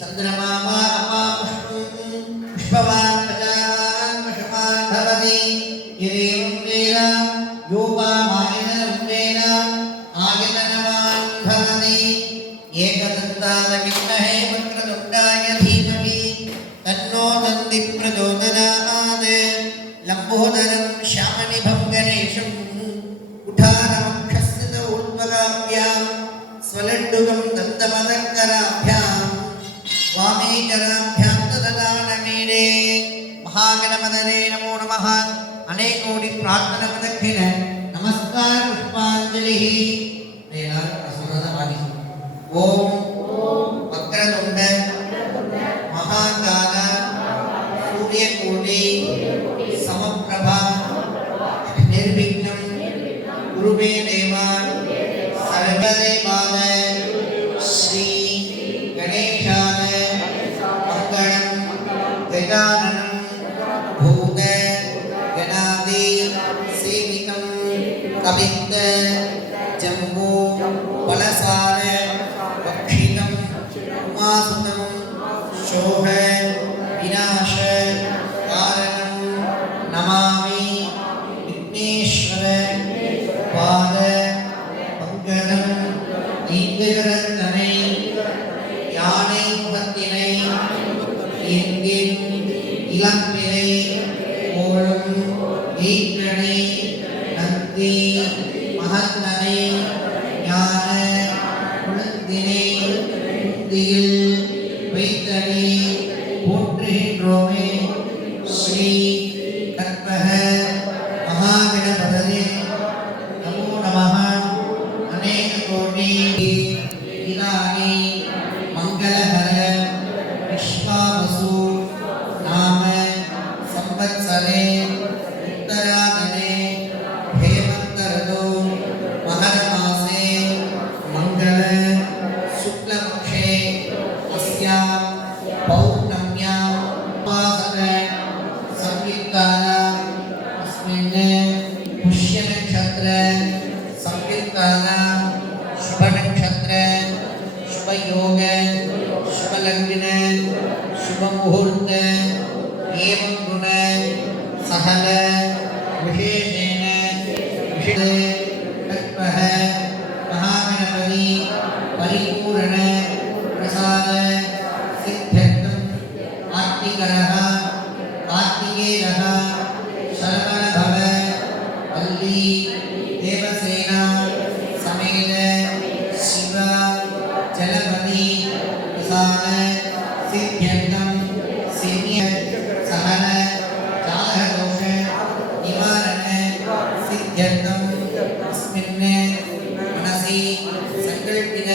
चंद्रमा पुष्पवान् प्रजावान् पशुमान् भवति यदेवं वेद योपामायतनं वेद आयतनवान् भवति एकदन्ताय विद्महे वक्रतुण्डाय धीमहि तन्नो दन्ति प्रचोदयात् लम्बोदरं श्यामनिभं गणेशं कुठारवक्षस्थित ऊर्ध्वगाभ्यां स्वलड्डुकं दन्तमदङ्कराभ्यां वामेकराभ्यां तददानमीडे महागणपतये नमो नमः अनेकोटि प्रार्थनापदक्षिण नमस्कार पुष्पाञ्जलिः ओम वक्रतुण्ड महाकाल सूर्यकोटि समप्रभा निर्विघ्नं कुरु मे देव सर्वदेवाय श्री गणेशाय मंगलं गजाननं भूत गणादि सेवितं कवित्त जम्बो बलसार भक्षितं उमासुतं शोभ विनाश कारणं नमामि विघ्नेश्वर पाद पंकजं दीर्घकरत्तनै याனை முகத்தினை என்கின் இளம்பிறை கோளும் ஈற்றனை நந்தி மகத்தனை ஞான குழந்தினை முந்தியில் வைத்தனை போற்றுகின்றோமே ஸ்ரீ கற்பக மகாகணபதயே நமோ நமः அநேக கோடி இதானி மங்களஹர விஸ்வாவசு நாம சம்வத்சரே உத்தராயணே हेमंत ऋतु महर मासे मंगल शुक्ल पक्षे अस्यां पौर्णम्यां उपासक संयुक्तानां अस्मिन् पुष्य नक्षत्र संयुक्तानां शुभ नक्षत्र शुभ योग शुभ लग्न शुभ मुहूर्त एवं गुण सहल विशेषेण कल्पः महागणपति परिपूर्ण प्रसाद सिद्ध्यर्थं कार्तिकरः कार्तिकेयः शरवणभव वल्ली देवसेना समेत शिव जलपति प्रसाद सिद्ध्यर्थं सेव्य सहन जालदोष निवारण सिद्ध्यर्थं अस्मिन् मनसि संकल्पित